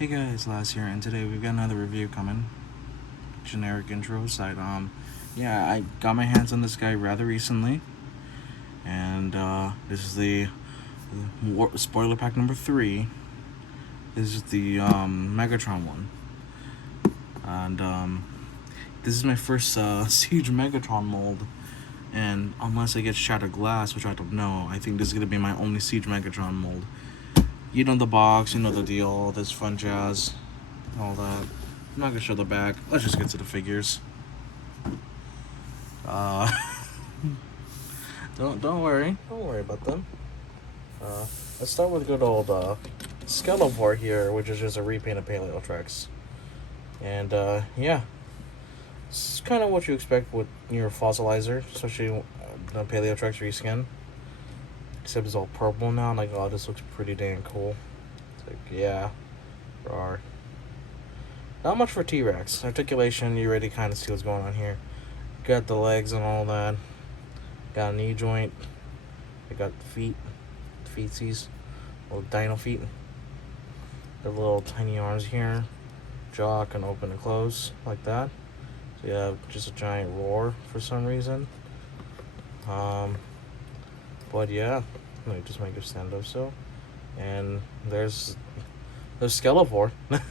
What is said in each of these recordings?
Hey guys, Laz here, and today we've got another review coming. Generic intro side. Yeah, I got my hands on this guy rather recently, and this is the spoiler pack number 3. This is the Megatron one, and this is my first Siege Megatron mold. And unless I get Shattered Glass, which I don't know, I think this is gonna be my only Siege Megatron mold. You know the box, you know the deal, all this fun jazz, all that. I'm not gonna show the back. Let's just get to the figures. Don't worry about them. Let's start with good old Skellivore here, which is just a repaint of Paleotrex. And yeah, it's kind of what you expect with your fossilizer, especially the Paleotrex reskin. Except it's all purple now. Like, oh, this looks pretty dang cool. It's like, yeah, rawr. Not much for T-Rex. Articulation, you already kind of see what's going on here. Got the legs and all that. Got a knee joint. I got feetsies, little dino feet. The little tiny arms here. Jaw can open and close like that. So you have just a giant roar for some reason. But yeah, let me just make it stand up so. And there's Skellivore. If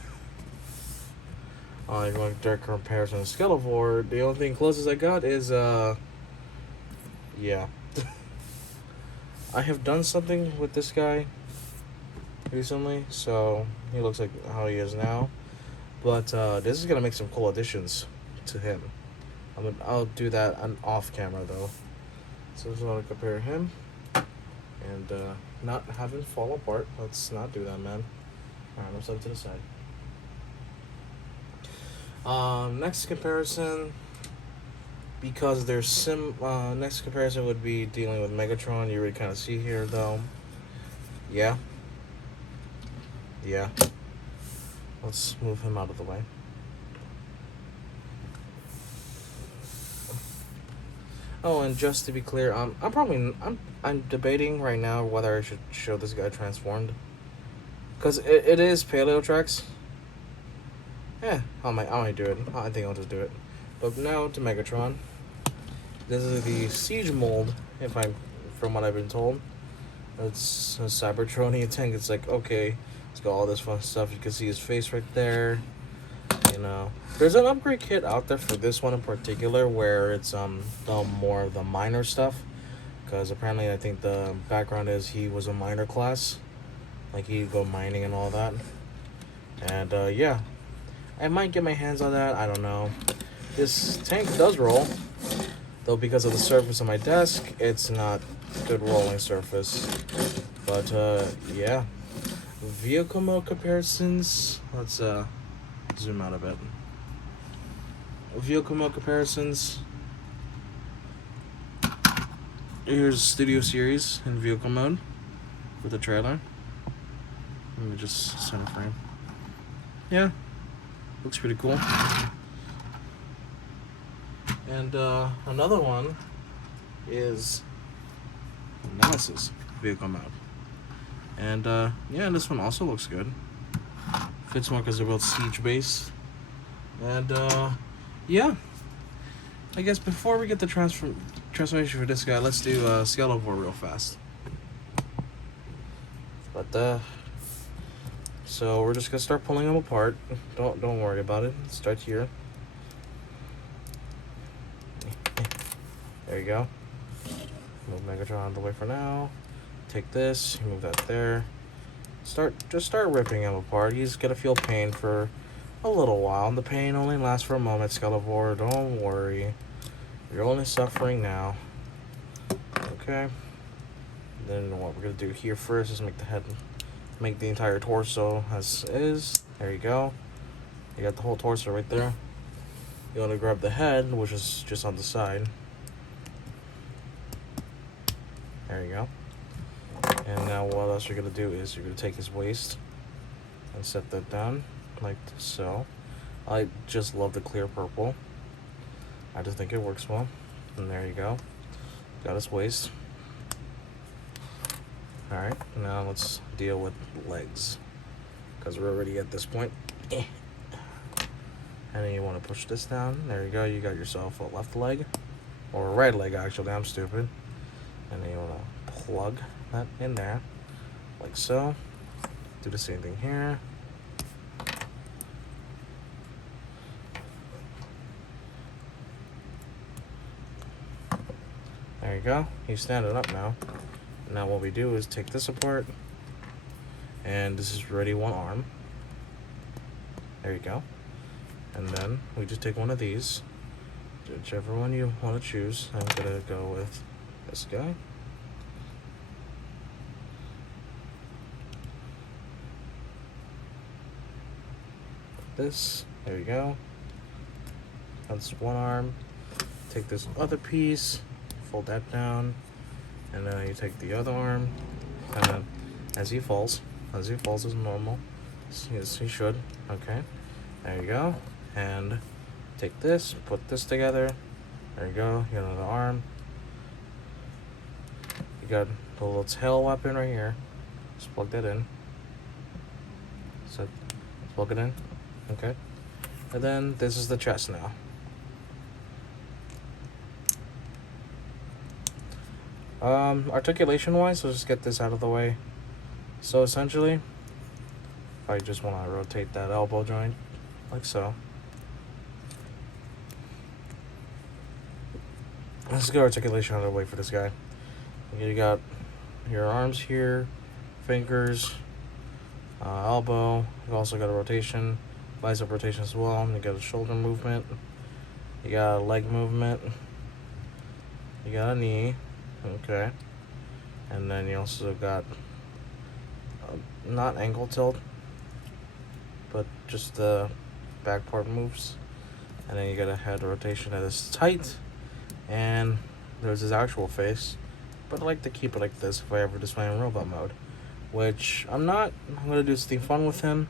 you want direct comparison to Skellivore, the only thing closest I got is yeah. I have done something with this guy recently, so he looks like how he is now. But this is gonna make some cool additions to him. I'll do that off camera though. So I just want to compare him and not have him fall apart. Let's not do that, man. Alright, I'm set to the side. Next comparison, because there's next comparison would be dealing with Megatron. You already kind of see here though. Yeah. Let's move him out of the way. Oh, and just to be clear, I'm debating right now whether I should show this guy transformed, because it is Paleotrex. Yeah, I might do it. I think I'll just do it. But now to Megatron. This is the Siege mold, from what I've been told. It's a Cybertronian tank. It's like, okay, it's got all this fun stuff. You can see his face right there. You know, there's an upgrade kit out there for this one in particular where it's the minor stuff, because apparently I think the background is he was a miner class, like he'd go mining and all that. And yeah, I might get my hands on that. I don't know. This tank does roll, though, because of the surface on my desk. It's not good rolling surface. But yeah, vehicle mode comparisons. Let's zoom out a bit. Vehicle mode comparisons. Here's Studio Series in vehicle mode with the trailer. Let me just center frame. Yeah, looks pretty cool. And another one is Nemesis vehicle mode. And yeah, this one also looks good. Fits more because they're both siege based. And yeah, I guess before we get the transformation for this guy, let's do Skellivore real fast. But so we're just gonna start pulling them apart. Don't worry about it. Let's start here. There you go. Move Megatron out of the way for now. Take this, move that there. Just start ripping him apart. He's gonna feel pain for a little while. The pain only lasts for a moment, Skellivore. Don't worry. You're only suffering now. Okay. Then what we're gonna do here first is make the entire torso as is. There you go. You got the whole torso right there. You want to grab the head, which is just on the side. There you go. And now what else you're going to do is you're going to take his waist and set that down like so. I just love the clear purple. I just think it works well. And there you go. Got his waist. Alright, now let's deal with legs. because we're already at this point. And then you want to push this down. There you go. You got yourself a left leg, or a right leg actually. I'm stupid. And then you want to plug that in there, like so. Do the same thing here. There you go. He's standing up now. Now what we do is take this apart, and this is already one arm. There you go. And then we just take one of these, whichever one you want to choose. I'm gonna go with this guy. This, there you go. That's one arm. Take this other piece, fold that down, and then you take the other arm, and as he falls as normal. Yes, he should. Okay, there you go. And take this, put this together. There you go. You got another arm. You got the little tail weapon right here. Just plug that in. So plug it in. Okay. And then this is the chest now. Articulation wise, let's just get this out of the way. So essentially, if I just want to rotate that elbow joint like so. Let's get articulation out of the way for this guy. You got your arms here, fingers, elbow. You also got a rotation, bicep rotation as well. You got a shoulder movement. You got a leg movement. You got a knee. Okay. And then you also got not ankle tilt, but just the back part moves. And then you got a head rotation that is tight. And there's his actual face. But I like to keep it like this if I ever display in robot mode. Which I'm not. I'm going to do something fun with him.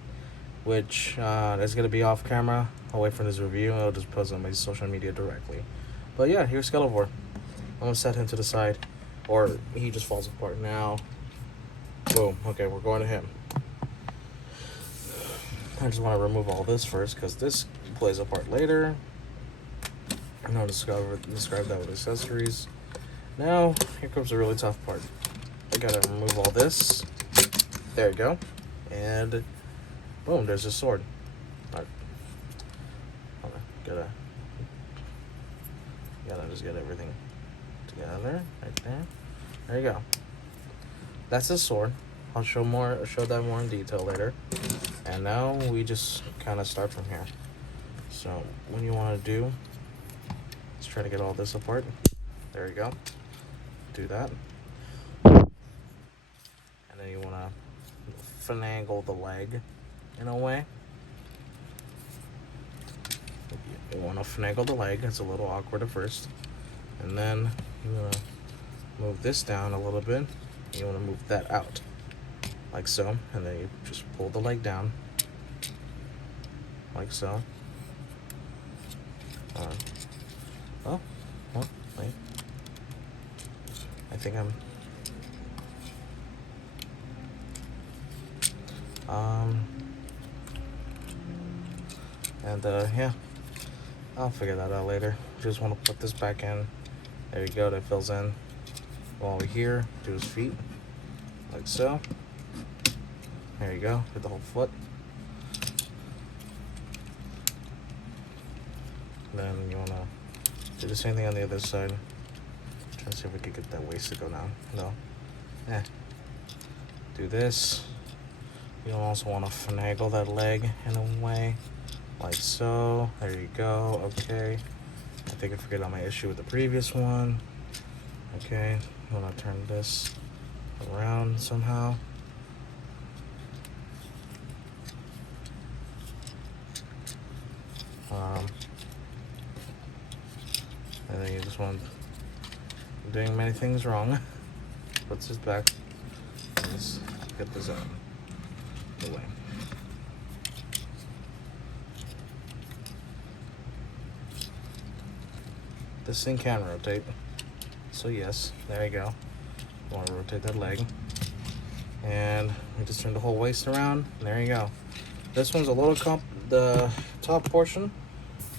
Which is going to be off camera, away from this review. I'll just post on my social media directly. But yeah, here's Skellivore. I'm going to set him to the side. Or he just falls apart now. Boom. Okay, we're going to him. I just want to remove all this first because this plays a part later. And I'll describe that with accessories. Now, here comes the really tough part. I gotta remove all this. There you go. And boom, there's a sword. Alright. Gotta just get everything together right there. There you go. That's his sword. I'll show that more in detail later. And now we just kind of start from here. So what you want to do, let's try to get all this apart. There you go. Do that. And then you want to finagle the leg in a way. You want to finagle the leg. It's a little awkward at first. And then you want to move this down a little bit. You want to move that out. Like so. And then you just pull the leg down. Like so. Oh, wait. I think I'm... yeah. I'll figure that out later. Just want to put this back in. There you go, that fills in. While we're here, do his feet. Like so. There you go, with the whole foot. Then you want to do the same thing on the other side. Try to see if we can get that waist to go down. No. Do this. You also want to finagle that leg in a way. Like so. There you go. Okay. I think I figured out my issue with the previous one. Okay. I'm going to turn this around somehow. And then you just want doing many things wrong. Puts his back. Let's get this out of the way. This thing can rotate. So yes, there you go. You want to rotate that leg. And we just turn the whole waist around. And there you go. This one's a little the top portion.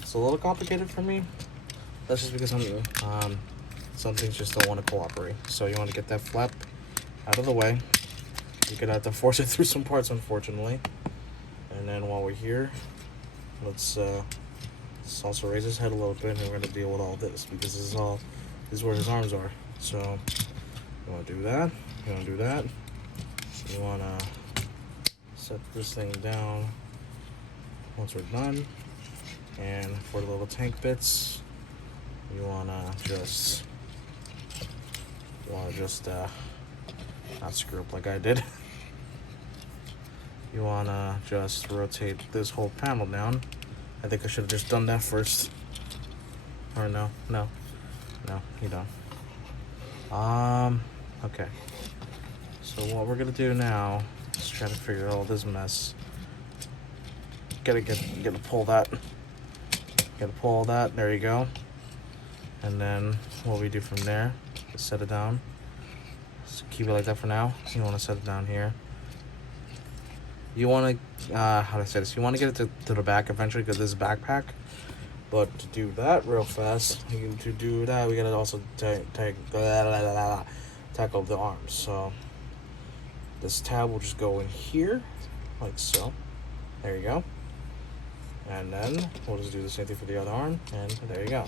It's a little complicated for me. That's just because some things just don't want to cooperate. So you want to get that flap out of the way. You're gonna have to force it through some parts, unfortunately. And then while we're here, let's also raise his head a little bit, and we're gonna deal with all this because this is where his arms are. So you want to do that. You want to do that. You want to set this thing down once we're done. And for the little tank bits, you want to just not screw up like I did. You want to just rotate this whole panel down. I think I should have just done that first. Or no, you don't. Okay. So what we're gonna do now is try to figure out all this mess. Gotta pull that. Gotta pull all that. There you go. And then what we do from there is set it down. So keep it like that for now. So you want to set it down here. You want to how do I say this? You want to get it to the back eventually because this is backpack. But to do that real fast, to do that, we gotta also tackle the arms. So this tab will just go in here, like so. There you go. And then we'll just do the same thing for the other arm, and there you go.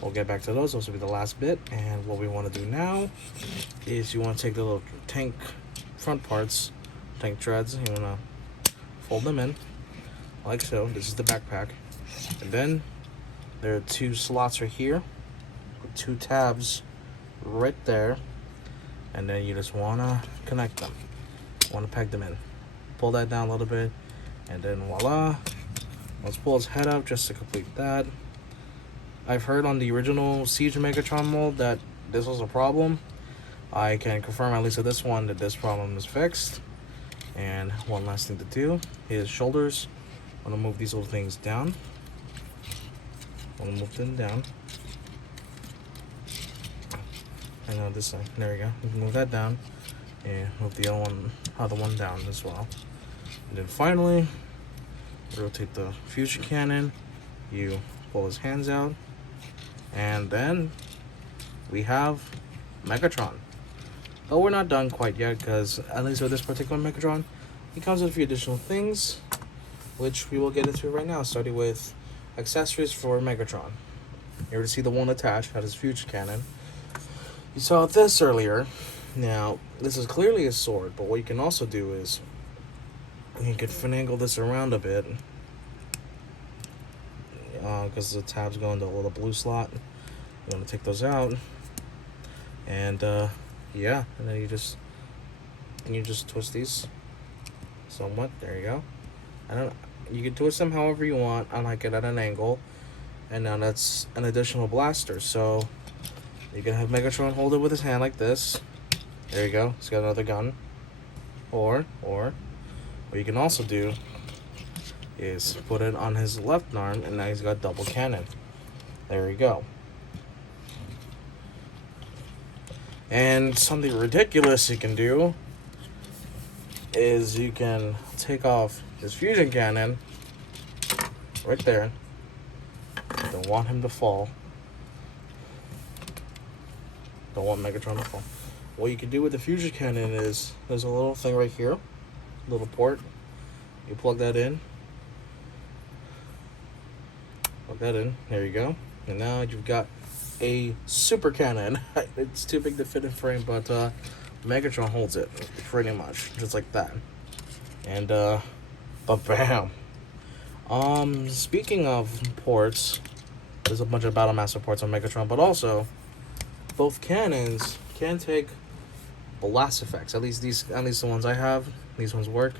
We'll get back to those. Those will be the last bit. And what we want to do now is you want to take the little tank front parts, tank treads. You want to fold them in, like so. This is the backpack, and then there are 2 slots right here with 2 tabs right there, and then you just want to connect them. Want to peg them in. Pull that down a little bit, and then voila. Let's pull his head up just to complete that. I've heard on the original Siege Megatron mold that this was a problem. I can confirm, at least with this one, that this problem is fixed. And one last thing to do is shoulders. I'm going to move these little things down. I'm going to move them down. And on this side, there we go. You can move that down. And move the other one down as well. And then finally, rotate the fusion cannon. You pull his hands out, and then we have Megatron. But we're not done quite yet, because at least with this particular Megatron, he comes with a few additional things, which we will get into right now, starting with accessories for Megatron. You already see the one attached, had his fusion cannon. You saw this earlier. Now, this is clearly a sword, but what you can also do is you can finagle this around a bit, because the tabs go into a little blue slot. You want to take those out, and yeah, and then you just twist these somewhat. There you go. You can twist them however you want. I like it at an angle, and now that's an additional blaster. So you can have Megatron hold it with his hand like this. There you go. He's got another gun. Or what you can also do is put it on his left arm, and now he's got double cannon. There you go. And something ridiculous you can do is you can take off his fusion cannon right there. Don't want him to fall. Don't want Megatron to fall. What you can do with the fusion cannon is there's a little thing right here, little port. You plug that in. Plug that in. There you go. And now you've got a super cannon. It's too big to fit in frame, but Megatron holds it pretty much just like that. And but bam. Speaking of ports, there's a bunch of Battle Master ports on Megatron, but also both cannons can take blast effects. At least the ones I have. These ones work.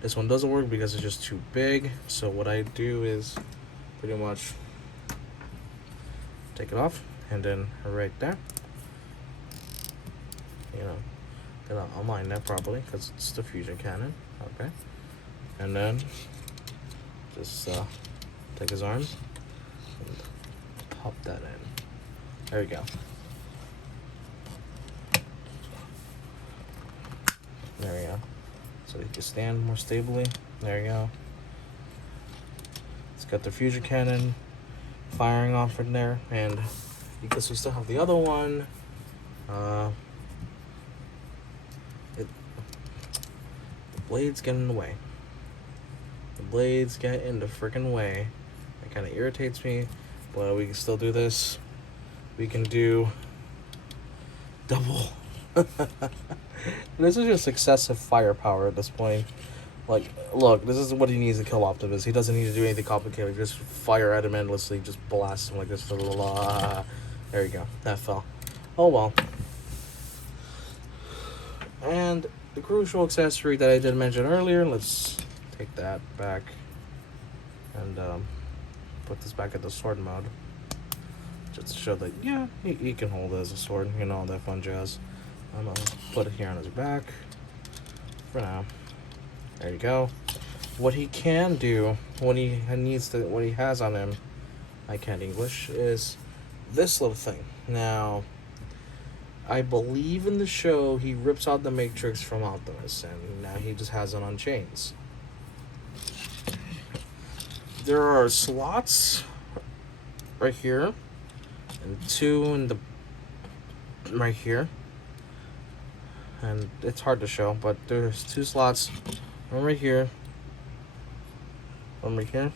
This one doesn't work because it's just too big. So what I do is pretty much take it off, and then right there, you know, gonna align that properly because it's the fusion cannon. Okay, and then just take his arms and pop that in. There we go. There we go. So he can stand more stably. There you go. Got the fusion cannon firing off in there, and because we still have the other one, the blades get in the way. The blades get in the freaking way. It kind of irritates me, but we can still do this. We can do double. This is just excessive firepower at this point. Like, look, this is what he needs to kill Optimus. He doesn't need to do anything complicated. Just fire at him endlessly. Just blast him like this. There you go. That fell. Oh well. And the crucial accessory that I did mention earlier. Let's take that back and put this back at the sword mode. Just to show that, yeah, he can hold it as a sword. You know, all that fun jazz. I'm going to put it here on his back for now. There you go. What he can do when he has on him, I can't English, is this little thing. Now, I believe in the show he rips out the Matrix from Optimus, and now he just has it on chains. There are slots right here, and 2 in the right here. And it's hard to show, but there's 2 slots. One right here. One right here.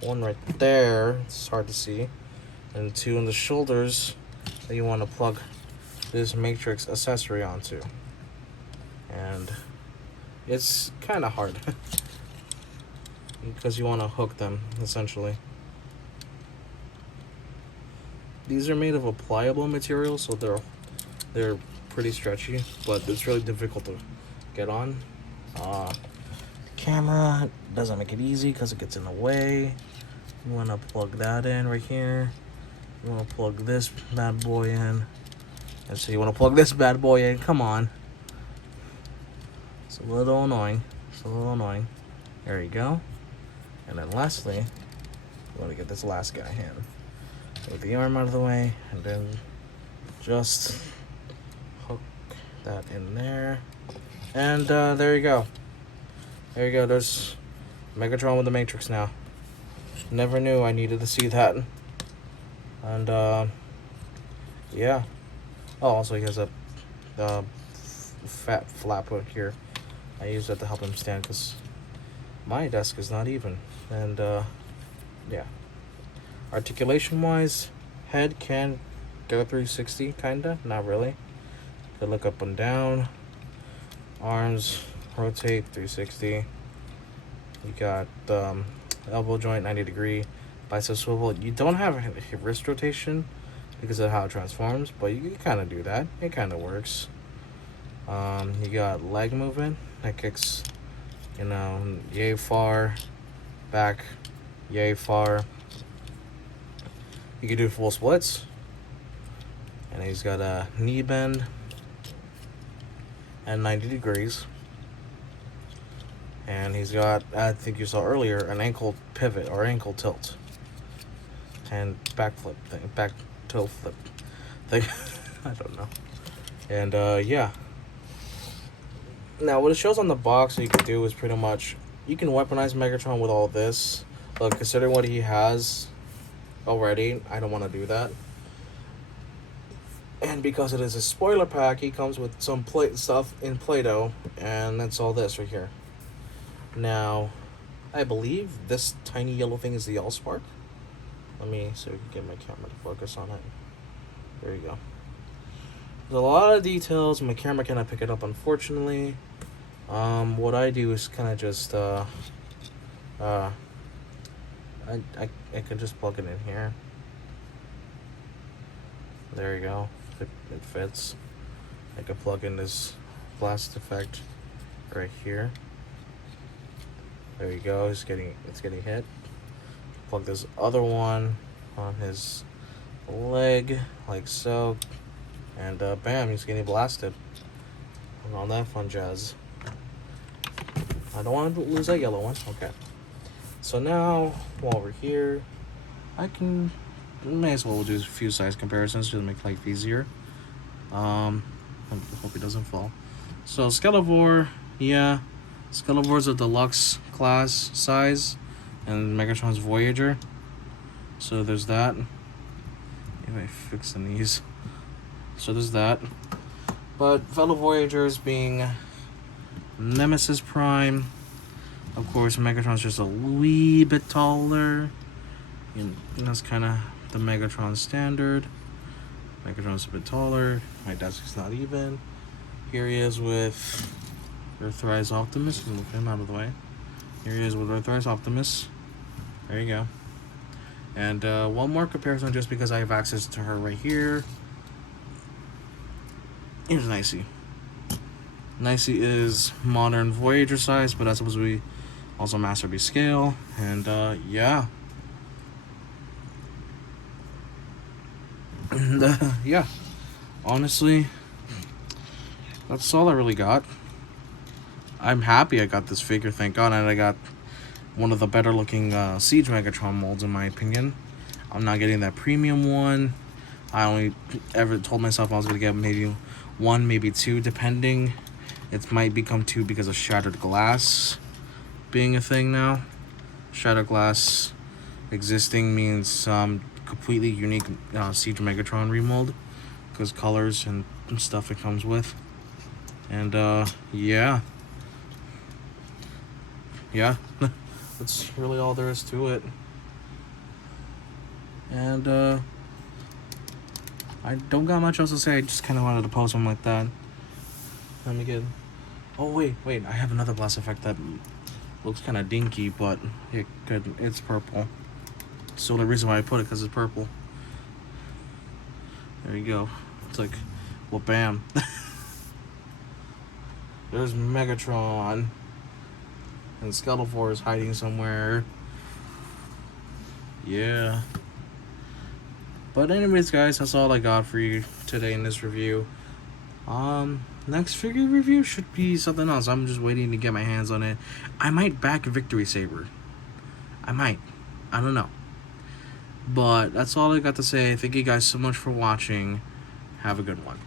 One right there. It's hard to see. And 2 in the shoulders that you want to plug this Matrix accessory onto. And it's kind of hard. Because you want to hook them, essentially. These are made of a pliable material, so they're pretty stretchy, but it's really difficult to get on. Camera doesn't make it easy because it gets in the way. You want to plug that in right here. You want to plug this bad boy in. And so you want to plug this bad boy in. Come on. It's a little annoying. There you go. And then lastly, you want to get this last guy in. With the arm out of the way, and then just hook that in there. And there you go. There you go. There's Megatron with the Matrix now. Never knew I needed to see that. And yeah. Oh, also he has a fat flap hook here. I use that to help him stand because my desk is not even. And yeah. Articulation wise, head can go 360, kinda, not really. Could look up and down. Arms rotate 360. You got elbow joint 90-degree, bicep swivel. You don't have a wrist rotation because of how it transforms, but you kind of do that. It kind of works. You got leg movement that kicks, you know, yay far, back, yay far. You can do full splits. And he's got a knee bend and 90 degrees. And he's got, I think you saw earlier, an ankle pivot or ankle tilt. And back flip thing, back tilt flip thing. I don't know. And yeah. Now what it shows on the box that you can do is pretty much, you can weaponize Megatron with all this. But considering what he has already, I don't want to do that. And because it is a spoiler pack, he comes with some plate stuff in Play-Doh, and that's all this right here. Now, I believe this tiny yellow thing is the Allspark. Let me see if I can get my camera to focus on it. There you go. There's a lot of details. My camera cannot pick it up, unfortunately. What I do is kind of just I can just plug it in here. There you go. It fits. I can plug in this blast effect right here. There you go. It's getting hit. Plug this other one on his leg like so, and bam, he's getting blasted. And all that fun jazz. I don't want to lose that yellow one. Okay. So now, while we're here, may as well do a few size comparisons to make life easier. Hope it doesn't fall. So Skellivore, yeah, Skellivore's a deluxe class size. and Megatron's Voyager. So there's that. Maybe I fix the knees. So there's that. But fellow Voyagers being Nemesis Prime. Of course, Megatron's just a wee bit taller. And that's kind of the Megatron standard. Megatron's a bit taller. My desk is not even. Here he is with Earthrise Optimus. Move him out of the way. Here he is with Earthrise Optimus. There you go. And one more comparison, just because I have access to her right here. Here's Nicey. Nicey is modern Voyager size, but that's supposed to be also Master Beast scale. And yeah. And yeah. Honestly, that's all I really got. I'm happy I got this figure, thank God, and I got one of the better looking Siege Megatron molds in my opinion. I'm not getting that premium one. I only ever told myself I was going to get maybe one, maybe two, depending. It might become two because of Shattered Glass being a thing now. Shattered Glass existing means completely unique Siege Megatron remold, because colors and stuff it comes with. And yeah. That's really all there is to it. And I don't got much else to say. I just kind of wanted to post something like that. Let me get... Oh, wait. I have another blast effect that looks kind of dinky, but it's purple. It's the only reason why I put it, because it's purple. There you go. It's like, well, bam. There's Megatron. And Skellivore is hiding somewhere. Yeah. But anyways, guys, that's all I got for you today in this review. Next figure review should be something else. I'm just waiting to get my hands on it. I might back Victory Saber. I might. I don't know. But that's all I got to say. Thank you guys so much for watching. Have a good one.